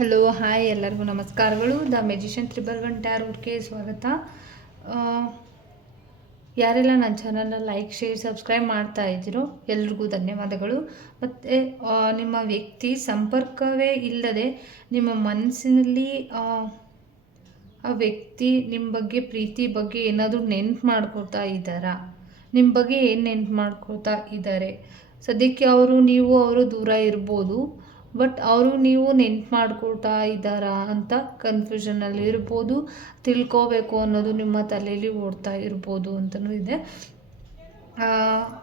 Hello hi ಎಲ್ಲರಿಗೂ ನಮಸ್ಕಾರಗಳು. The magician triple one ಟ್ಯಾರೋಟ್ಗೆ ಸ್ವಾಗತ. ಆ, ಯಾರೆಲ್ಲ ನನ್ನ ಚಾನಲ್ನ ಲೈಕ್ ಶೇರ್ ಸಬ್ಸ್ಕ್ರೈಬ್ ಮಾಡ್ತಾ ಇದ್ದೀರೋ ಎಲ್ರಿಗೂ ಧನ್ಯವಾದಗಳು. ಮತ್ತು ನಿಮ್ಮ ವ್ಯಕ್ತಿ ಸಂಪರ್ಕವೇ ಇಲ್ಲದೆ ನಿಮ್ಮ ಮನಸ್ಸಿನಲ್ಲಿ ಆ ವ್ಯಕ್ತಿ ನಿಮ್ಮ ಬಗ್ಗೆ ಪ್ರೀತಿ ಬಗ್ಗೆ ಏನಾದರೂ ನೆನ್ಪು ಮಾಡ್ಕೊಳ್ತಾ ಇದ್ದಾರಾ? ನಿಮ್ಮ ಬಗ್ಗೆ ಏನು ನೆನ್ಪು ಮಾಡ್ಕೊಳ್ತಾ ಇದ್ದಾರೆ? ಸದ್ಯಕ್ಕೆ ಅವರು ನೀವು ಅವರು ದೂರ ಇರ್ಬೋದು. ಬಟ್ ಅವರು ನೀವು ನೆನ್ಪು ಮಾಡ್ಕೊಳ್ತಾ ಇದ್ದಾರಾ ಅಂತ ಕನ್ಫ್ಯೂಷನಲ್ಲಿ ಇರ್ಬೋದು. ತಿಳ್ಕೋಬೇಕು ಅನ್ನೋದು ನಿಮ್ಮ ತಲೆಯಲ್ಲಿ ಓಡ್ತಾ ಇರ್ಬೋದು ಅಂತಲೂ ಇದೆ.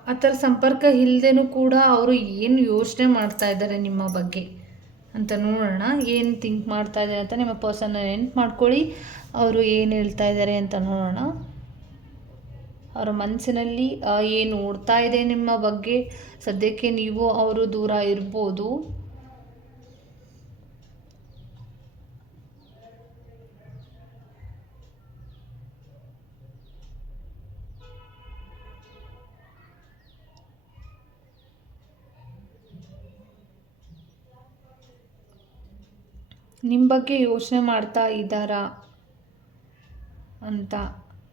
ಆ ಥರ ಸಂಪರ್ಕ ಇಲ್ಲದೇನೂ ಕೂಡ ಅವರು ಏನು ಯೋಚನೆ ಮಾಡ್ತಾ ಇದ್ದಾರೆ ನಿಮ್ಮ ಬಗ್ಗೆ ಅಂತ ನೋಡೋಣ. ಏನು ಥಿಂಕ್ ಮಾಡ್ತಾ ಇದ್ದಾರೆ ಅಂತ ನಿಮ್ಮ ಪರ್ಸನ್ನ ನೆನ್ಪು ಮಾಡ್ಕೊಳ್ಳಿ. ಅವರು ಏನು ಹೇಳ್ತಾ ಇದ್ದಾರೆ ಅಂತ ನೋಡೋಣ. ಅವರ ಮನಸ್ಸಿನಲ್ಲಿ ಏನು ಓಡ್ತಾ ಇದೆ ನಿಮ್ಮ ಬಗ್ಗೆ. ಸದ್ಯಕ್ಕೆ ನೀವು ಅವರು ದೂರ ಇರ್ಬೋದು. ನಿಮ್ಮ ಬಗ್ಗೆ ಯೋಚನೆ ಮಾಡ್ತಾ ಇದ್ದಾರಾ ಅಂತ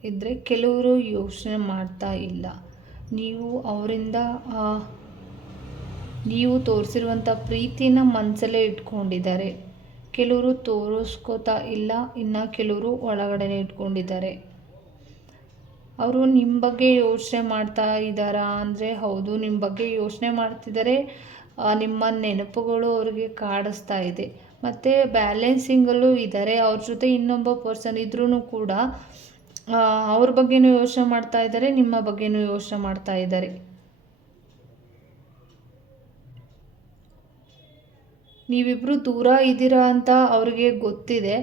ಇದ್ದರೆ ಕೆಲವರು ಯೋಚನೆ ಮಾಡ್ತಾ ಇಲ್ಲ. ನೀವು ಅವರಿಂದ ನೀವು ತೋರಿಸಿರುವಂಥ ಪ್ರೀತಿನ ಮನಸ್ಸಲ್ಲೇ ಇಟ್ಕೊಂಡಿದ್ದಾರೆ. ಕೆಲವರು ತೋರಿಸ್ಕೋತಾ ಇಲ್ಲ, ಇನ್ನು ಕೆಲವರು ಒಳಗಡೆನೆ ಇಟ್ಕೊಂಡಿದ್ದಾರೆ. ಅವರು ನಿಮ್ಮ ಬಗ್ಗೆ ಯೋಚನೆ ಮಾಡ್ತಾ ಇದ್ದಾರಾ ಅಂದರೆ ಹೌದು ನಿಮ್ಮ ಬಗ್ಗೆ ಯೋಚನೆ ಮಾಡ್ತಿದ್ದಾರೆ. ನಿಮ್ಮ ನೆನಪುಗಳು ಅವರಿಗೆ ಕಾಡಿಸ್ತಾ ಇದೆ. ಮತ್ತು ಬ್ಯಾಲೆನ್ಸಿಂಗಲ್ಲೂ ಇದ್ದಾರೆ ಅವ್ರ ಜೊತೆ ಇನ್ನೊಬ್ಬ ಪರ್ಸನ್ ಇದ್ರೂ ಕೂಡ ಅವ್ರ ಬಗ್ಗೆನೂ ಯೋಚನೆ ಮಾಡ್ತಾ ಇದ್ದಾರೆ ನಿಮ್ಮ ಬಗ್ಗೆನೂ ಯೋಚನೆ ಮಾಡ್ತಾ ಇದ್ದಾರೆ ನೀವಿಬ್ಬರು ದೂರ ಇದ್ದೀರಾ ಅಂತ ಅವ್ರಿಗೆ ಗೊತ್ತಿದೆ.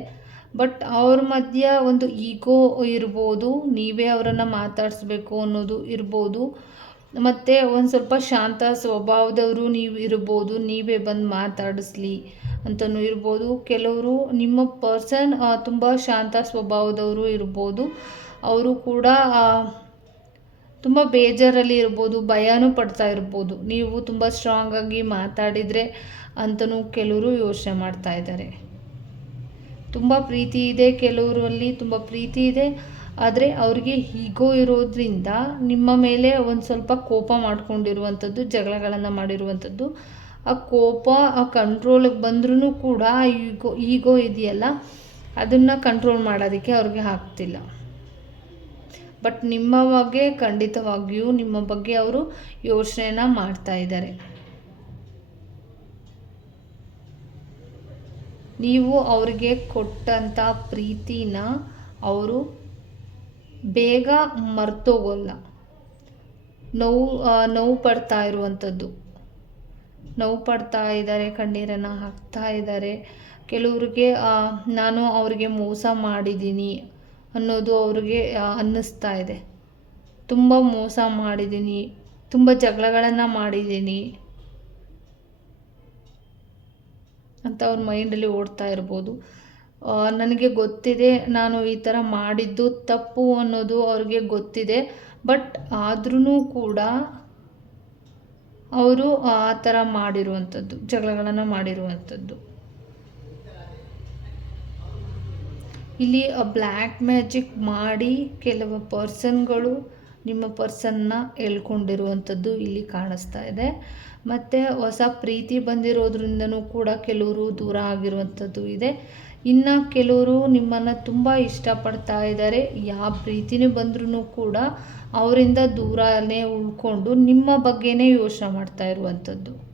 ಬಟ್ ಅವ್ರ ಮಧ್ಯ ಒಂದು ಈಗೋ ಇರ್ಬೋದು, ನೀವೇ ಅವರನ್ನು ಮಾತಾಡಿಸ್ಬೇಕು ಅನ್ನೋದು ಇರ್ಬೋದು. ಮತ್ತು ಒಂದು ಸ್ವಲ್ಪ ಶಾಂತ ಸ್ವಭಾವದವರು ನೀವು ಇರ್ಬೋದು, ನೀವೇ ಬಂದು ಮಾತಾಡಿಸ್ಲಿ. ಅಂತಲೂ ಇರ್ಬೋದು. ಕೆಲವರು ನಿಮ್ಮ ಪರ್ಸನ್ ತುಂಬ ಶಾಂತ ಸ್ವಭಾವದವರು ಇರ್ಬೋದು. ಅವರು ಕೂಡ ತುಂಬ ಬೇಜಾರಲ್ಲಿ ಇರ್ಬೋದು, ಭಯನೂ ಪಡ್ತಾ ಇರ್ಬೋದು. ನೀವು ತುಂಬ ಸ್ಟ್ರಾಂಗಾಗಿ ಮಾತಾಡಿದರೆ ಅಂತಲೂ ಕೆಲವರು ಯೋಚನೆ ಮಾಡ್ತಾ ಇದ್ದಾರೆ ತುಂಬ ಪ್ರೀತಿ ಇದೆ ಕೆಲವರಲ್ಲಿ ತುಂಬ ಪ್ರೀತಿ ಇದೆ. ಆದರೆ ಅವರಿಗೆ ಹೀಗೋ ಇರೋದ್ರಿಂದ ನಿಮ್ಮ ಮೇಲೆ ಒಂದು ಸ್ವಲ್ಪ ಕೋಪ ಮಾಡ್ಕೊಂಡಿರುವಂಥದ್ದು ಜಗಳಗಳನ್ನು ಮಾಡಿರುವಂಥದ್ದು ಆ ಕೋಪ, ಆ ಕಂಟ್ರೋಲಿಗೆ ಬಂದ್ರೂ ಕೂಡ ಆ ಈಗೋ ಈಗೋ ಇದೆಯಲ್ಲ? ಅದನ್ನು ಕಂಟ್ರೋಲ್ ಮಾಡೋದಕ್ಕೆ ಅವ್ರಿಗೆ ಆಗ್ತಿಲ್ಲ. ಬಟ್ ನಿಮ್ಮ ಬಗ್ಗೆ ಖಂಡಿತವಾಗಿಯೂ, ನಿಮ್ಮ ಬಗ್ಗೆ ಅವರು ಯೋಚನೆನ ಮಾಡ್ತಾ ಇದ್ದಾರೆ. ನೀವು ಅವರಿಗೆ ಕೊಟ್ಟಂಥ ಪ್ರೀತಿನ ಅವರು ಬೇಗ ಮರ್ತೋಗಲ್ಲ. ನೋವು ನೋವು ಪಡ್ತಾ ಇರುವಂಥದ್ದು. ನೋವು ಪಡ್ತಾ ಇದ್ದಾರೆ, ಕಣ್ಣೀರನ್ನು ಹಾಕ್ತಾ ಇದ್ದಾರೆ. ಕೆಲವ್ರಿಗೆ ನಾನು ಅವರಿಗೆ ಮೋಸ ಮಾಡಿದ್ದೀನಿ ಅನ್ನೋದು ಅವ್ರಿಗೆ ಅನ್ನಿಸ್ತಾ ಇದೆ. ತುಂಬ ಮೋಸ ಮಾಡಿದ್ದೀನಿ, ತುಂಬ ಜಗಳಗಳನ್ನು ಮಾಡಿದ್ದೀನಿ ಅಂತ ಅವ್ರ ಮೈಂಡಲ್ಲಿ ಓಡ್ತಾ ಇರ್ಬೋದು. ನನಗೆ ಗೊತ್ತಿದೆ, ನಾನು ಈ ಥರ ಮಾಡಿದ್ದು ತಪ್ಪು ಅನ್ನೋದು ಅವ್ರಿಗೆ ಗೊತ್ತಿದೆ. ಬಟ್ ಆದ್ರೂ ಕೂಡ ಅವರು ಆ ಥರ ಮಾಡಿರುವಂಥದ್ದು ಜಗಳಗಳನ್ನು ಮಾಡಿರುವಂಥದ್ದು. ಇಲ್ಲಿ ಬ್ಲ್ಯಾಕ್ ಮ್ಯಾಜಿಕ್ ಮಾಡಿ ಕೆಲವು ಪರ್ಸನ್ಗಳು ನಿಮ್ಮ ಪರ್ಸನ್ನ ಎಳ್ಕೊಂಡಿರುವಂಥದ್ದು ಇಲ್ಲಿ ಕಾಣಿಸ್ತಾ ಇದೆ. ಮತ್ತು ಹೊಸ ಪ್ರೀತಿ ಬಂದಿರೋದ್ರಿಂದನೂ ಕೂಡ ಕೆಲವರು ದೂರ ಆಗಿರುವಂಥದ್ದು ಇದೆ. ಇನ್ನು ಕೆಲವರು ನಿಮ್ಮನ್ನು ತುಂಬ ಇಷ್ಟಪಡ್ತಾ ಇದ್ದಾರೆ. ಯಾವ ಪ್ರೀತಿನೇ ಬಂದ್ರೂ ಕೂಡ ಅವರಿಂದ ದೂರನೇ ಉಳ್ಕೊಂಡು ನಿಮ್ಮ ಬಗ್ಗೆನೇ ಯೋಚನೆ ಮಾಡ್ತಾ ಇರುವಂಥದ್ದು.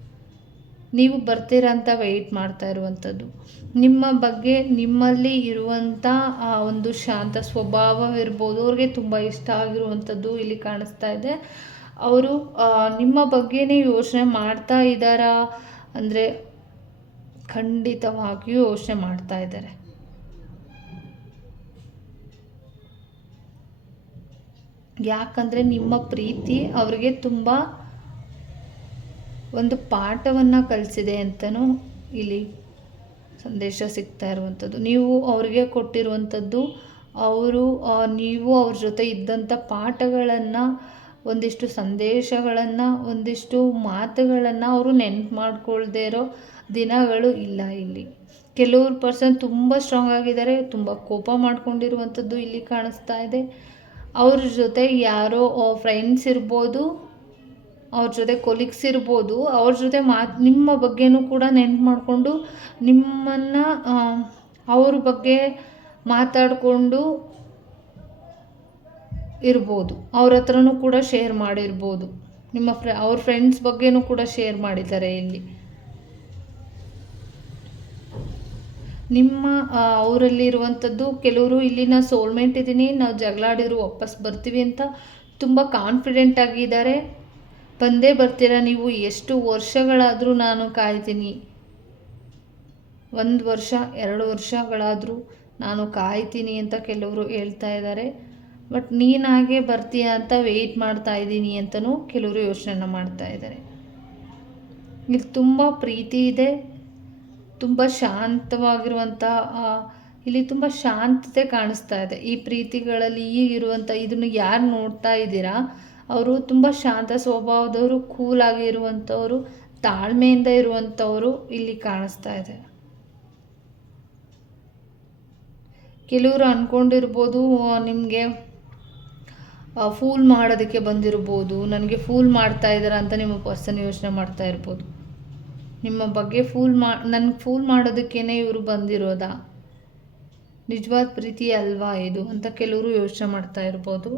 ನೀವು ಬರ್ತೀರಾ ಅಂತ ವೆಯ್ಟ್ ಮಾಡ್ತಾ ಇರುವಂಥದ್ದು. ನಿಮ್ಮ ಬಗ್ಗೆ ನಿಮ್ಮಲ್ಲಿ ಇರುವಂಥ ಆ ಒಂದು ಶಾಂತ ಸ್ವಭಾವವಿರ್ಬೋದು ಅವ್ರಿಗೆ ತುಂಬ ಇಷ್ಟ ಆಗಿರುವಂಥದ್ದು ಇಲ್ಲಿ ಕಾಣಿಸ್ತಾ ಇದೆ. ಅವರು ನಿಮ್ಮ ಬಗ್ಗೆನೇ ಯೋಚನೆ ಮಾಡ್ತಾ ಇದ್ದಾರಾ? ಅಂದರೆ ಖಂಡಿತವಾಗಿಯೂ ಯೋಚನೆ ಮಾಡ್ತಾ ಇದ್ದಾರೆ. ಯಾಕಂದರೆ ನಿಮ್ಮ ಪ್ರೀತಿ ಅವರಿಗೆ ತುಂಬ ಒಂದು ಪಾಠವನ್ನು ಕಲಿಸಿದೆ ಅಂತಲೂ ಇಲ್ಲಿ ಸಂದೇಶ ಸಿಗ್ತಾ ಇರುವಂಥದ್ದು. ನೀವು ಅವರಿಗೆ ಕೊಟ್ಟಿರುವಂಥದ್ದು, ಅವರು ನೀವು ಅವ್ರ ಜೊತೆ ಇದ್ದಂಥ ಪಾಠಗಳನ್ನು, ಒಂದಿಷ್ಟು ಸಂದೇಶಗಳನ್ನು, ಒಂದಿಷ್ಟು ಮಾತುಗಳನ್ನು ಅವರು ನೆನ್ಪು ಮಾಡ್ಕೊಳ್ದೇ ಇರೋ ದಿನಗಳು ಇಲ್ಲ ಇಲ್ಲಿ. ಕೆಲವ್ರು ಪರ್ಸನ್ ತುಂಬ ಸ್ಟ್ರಾಂಗ್ ಆಗಿದ್ದಾರೆ, ತುಂಬ ಕೋಪ ಮಾಡ್ಕೊಂಡಿರುವಂಥದ್ದು ಇಲ್ಲಿ ಕಾಣಿಸ್ತಾ ಇದೆ. ಅವ್ರ ಜೊತೆ ಯಾರೋ ಫ್ರೆಂಡ್ಸ್ ಇರ್ಬೋದು ಅವ್ರ ಜೊತೆ ಕೊಲೀಗ್ಸ್ ಇರ್ಬೋದು, ಅವ್ರ ಜೊತೆ ಮಾತು ನಿಮ್ಮ ಬಗ್ಗೆನೂ ಕೂಡ ನೆನ್ಪು ಮಾಡಿಕೊಂಡು ನಿಮ್ಮನ್ನು ಅವ್ರ ಬಗ್ಗೆ ಮಾತಾಡಿಕೊಂಡು ಇರ್ಬೋದು. ಅವ್ರ ಹತ್ರನೂ ಕೂಡ ಶೇರ್ ಮಾಡಿರ್ಬೋದು. ನಿಮ್ಮ ಫ್ರೆ, ಅವ್ರ ಫ್ರೆಂಡ್ಸ್ ಬಗ್ಗೆನೂ ಕೂಡ ಶೇರ್ ಮಾಡಿದ್ದಾರೆ ಇಲ್ಲಿ. ನಿಮ್ಮ ಅವರಲ್ಲಿರುವಂಥದ್ದು ಕೆಲವರು ಇಲ್ಲಿನ ಸೋಲ್ಮೆಂಟ್ ಇದ್ದೀನಿ, ನಾವು ಜಗಳಾಡಿದ್ರು, ವಾಪಸ್ ಬರ್ತೀವಿ ಅಂತ ತುಂಬ ಕಾನ್ಫಿಡೆಂಟ್ ಆಗಿದ್ದಾರೆ. ಬಂದೇ ಬರ್ತೀರಾ ನೀವು? ಎಷ್ಟು ವರ್ಷಗಳಾದರೂ ನಾನು ಕಾಯ್ತೀನಿ. ಒಂದು ವರ್ಷ, ಎರಡು ವರ್ಷಗಳಾದರೂ ನಾನು ಕಾಯ್ತೀನಿ ಅಂತ ಕೆಲವರು ಹೇಳ್ತಾ ಇದ್ದಾರೆ ಬಟ್ ನೀನಾಗೆ ಬರ್ತೀಯ ಅಂತ ವೆಯ್ಟ್ ಮಾಡ್ತಾ ಇದ್ದೀನಿ ಅಂತಲೂ ಕೆಲವರು ಯೋಚನೆ ಮಾಡ್ತಾ ಇದ್ದಾರೆ ಇಲ್ಲಿ ತುಂಬ ಪ್ರೀತಿ ಇದೆ. ತುಂಬ ಶಾಂತವಾಗಿರುವಂತಹ ಇಲ್ಲಿ ತುಂಬ ಶಾಂತತೆ ಕಾಣಿಸ್ತಾ ಇದೆ. ಈ ಪ್ರೀತಿಗಳಲ್ಲಿ ಈಗಿರುವಂಥ ಇದನ್ನು ಯಾರು ನೋಡ್ತಾ ಇದ್ದೀರಾ? ಅವರು ತುಂಬ ಶಾಂತ ಸ್ವಭಾವದವರು ಕೂಲಾಗಿ ಇರುವಂಥವರು ತಾಳ್ಮೆಯಿಂದ ಇರುವಂಥವರು ಇಲ್ಲಿ ಕಾಣಿಸ್ತಾ ಇದೆ. ಕೆಲವರು ಅಂದ್ಕೊಂಡಿರ್ಬೋದು ನಿಮಗೆ ಫೂಲ್ ಮಾಡೋದಕ್ಕೆ ಬಂದಿರ್ಬೋದು, ನನಗೆ ಫೂಲ್ ಮಾಡ್ತಾ ಇದ್ದಾರೆ ಅಂತ ನಿಮ್ಮ ಪರ್ಸನ್ ಯೋಚನೆ ಮಾಡ್ತಾ ಇರ್ಬೋದು. ನಿಮ್ಮ ಬಗ್ಗೆ ಫೂಲ್ ಮಾ, ನನಗೆ ಫೂಲ್ ಮಾಡೋದಕ್ಕೇನೆ ಇವರು ಬಂದಿರೋದಾ? ನಿಜವಾದ ಪ್ರೀತಿ ಅಲ್ವಾ ಇದು ಅಂತ ಕೆಲವರು ಯೋಚನೆ ಮಾಡ್ತಾ ಇರ್ಬೋದು.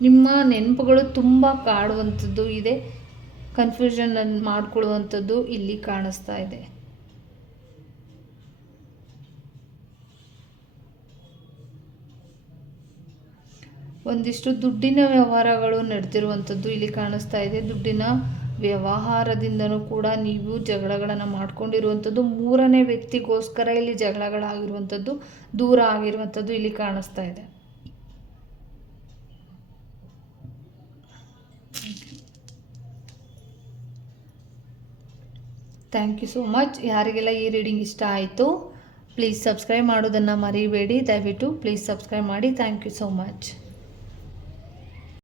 ನಿಮ್ಮ ನೆನಪುಗಳು ತುಂಬ ಕಾಡುವಂಥದ್ದು ಇದೆ. ಕನ್ಫ್ಯೂಷನ್ ಮಾಡ್ಕೊಳ್ಳುವಂಥದ್ದು ಇಲ್ಲಿ ಕಾಣಿಸ್ತಾ ಇದೆ. ಒಂದಿಷ್ಟು ದುಡ್ಡಿನ ವ್ಯವಹಾರಗಳು ನಡೆದಿರುವಂಥದ್ದು ಇಲ್ಲಿ ಕಾಣಿಸ್ತಾ ಇದೆ. ದುಡ್ಡಿನ ವ್ಯವಹಾರದಿಂದನೂ ಕೂಡ ನೀವು ಜಗಳಗಳನ್ನು ಮಾಡ್ಕೊಂಡಿರುವಂಥದ್ದು. ಮೂರನೇ ವ್ಯಕ್ತಿಗೋಸ್ಕರ ಇಲ್ಲಿ ಜಗಳಗಳಾಗಿರುವಂಥದ್ದು, ದೂರ ಆಗಿರುವಂಥದ್ದು ಇಲ್ಲಿ ಕಾಣಿಸ್ತಾ ಇದೆ. ಥ್ಯಾಂಕ್ ಯು ಸೋ ಮಚ್ ಯಾರಿಗೆಲ್ಲ ಈ ರೀಡಿಂಗ್ ಇಷ್ಟ ಆಯಿತು ಪ್ಲೀಸ್ ಸಬ್ಸ್ಕ್ರೈಬ್ ಮಾಡೋದನ್ನು ಮರಿಬೇಡಿ. ದಯವಿಟ್ಟು ಪ್ಲೀಸ್ ಸಬ್ಸ್ಕ್ರೈಬ್ ಮಾಡಿ. Thank you so much